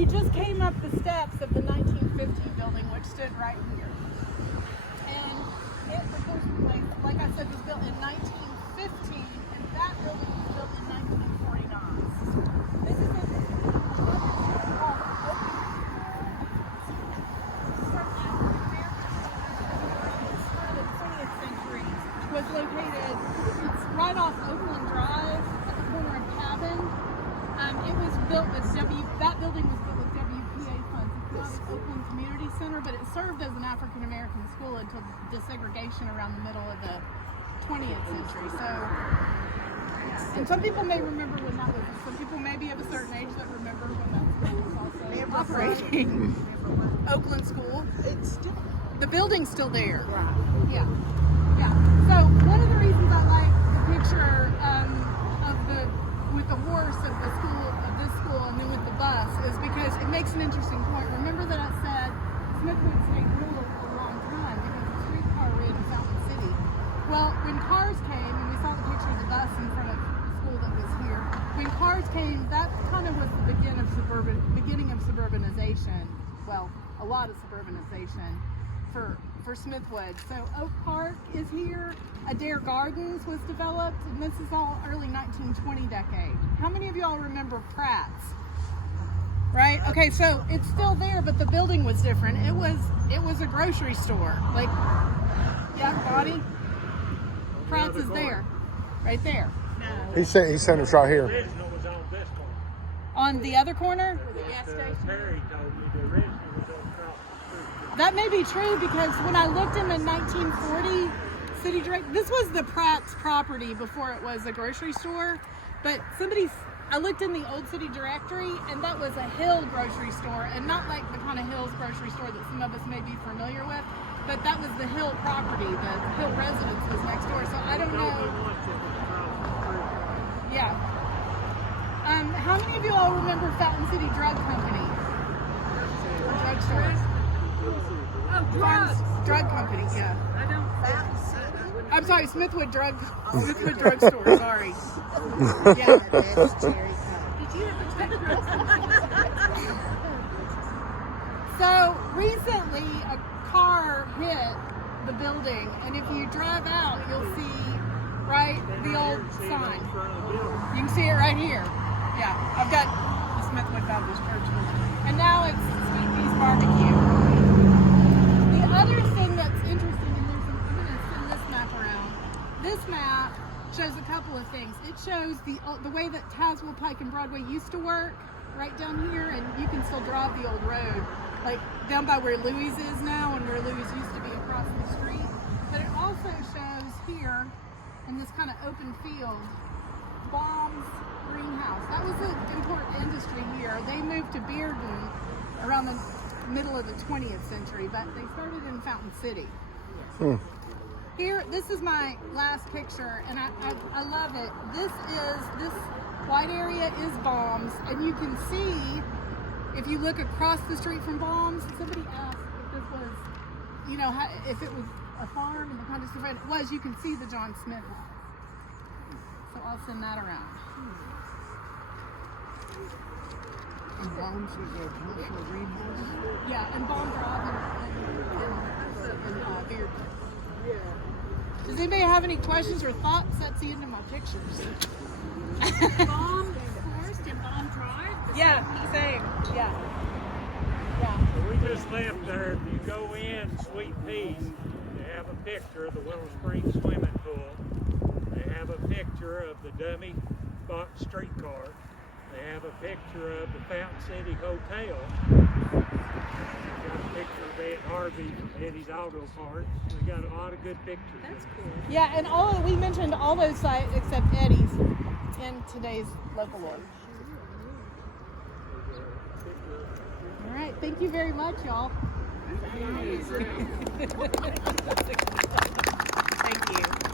you just came up the steps of the 1950 building, which stood right here. And it, of course, like I said, was built in 1915, and that building was built in 1949. This is a was located, it's right off Oakland Drive at the corner of Cabin. It was built with that building was built with WPA funds. It's not an Oakland Community Center, but it served as an African American school until desegregation around the middle of the 20th century. So, and some people may remember when that was, some people may be of a certain age that remember when that school was also operating. Oakland School. It's still, the building's still there. Yeah. Yeah. So one of the reasons I like the picture of the with the horse of the school of this school and then with the bus is because it makes an interesting point. Remember that I said Smithwood stayed rural for a long time because the streetcar ran in Fountain City. Well, when cars came, and we saw the picture of the bus in front of the school that was here. When cars came, that kind of was the beginning of suburbanization. Well, a lot of suburbanization for Smithwood. So Oak Park is here. Adair Gardens was developed, and this is all early 1920 decade. How many of y'all remember Pratt's? Right? Okay, so it's still there, but the building was different. It was a grocery store. Like, yeah, Bonnie? Pratt's is there. Right there. No. He sent us right here. The original was on this corner. On the other corner? The gas station? Perry told me the original was across the street. That may be true because when I looked in the 1940 city direct, this was the Pratt's property before it was a grocery store. But I looked in the old city directory, and that was a Hill grocery store, and not like the kind of Hill's grocery store that some of us may be familiar with, but that was the Hill property. The Hill residence was next door. So I don't know. Yeah. How many of you all remember Fountain City Drug Company? Drugstore. Oh, drugs. Drug Company, yeah. I don't. I'm sorry, Smithwood Drugstore. Sorry. Yeah. Did you ever So recently, a car hit the building, and if you drive out, you'll see the old sign. You can see it right here. Yeah, I've got the Smithwood Baptist Church building, and now it's Sweet Pea's Barbecue. The other thing that's interesting, and I'm going to send this map around. This map shows a couple of things. It shows the way that Tazewell Pike and Broadway used to work, right down here, and you can still drive the old road, like down by where Louis is now, and where Louis used to be across the street. But it also shows here, in this kind of open field, Baum's greenhouse. That was an important industry here. They moved to Bearden around the middle of the 20th century, but they started in Fountain City. Here, this is my last picture, and I love it. This white area is Baum's, and you can see, if you look across the street from Baum's, somebody asked if this was, if it was a farm and the kind of stuff it was, you can see the John Smith house. So I'll send that around. And Baum's was a commercial greenhouse? Yeah, and Baum Drive and Beard. Does anybody have any questions or thoughts? That's the end of my pictures. Baum Forest and Baum Drive? Yeah, same. Yeah. So we just left there. If you go in Sweet Pea's, they have a picture of the Willow Springs swimming pool. They have a picture of the dummy box streetcar. They have a picture of the Fountain City Hotel. They got a picture of Ed Harvey from Eddie's Auto Parts. They got a lot of good pictures. That's cool. Yeah, and we mentioned all those sites except Eddie's in today's local org. All right, thank you very much, y'all. Thank you.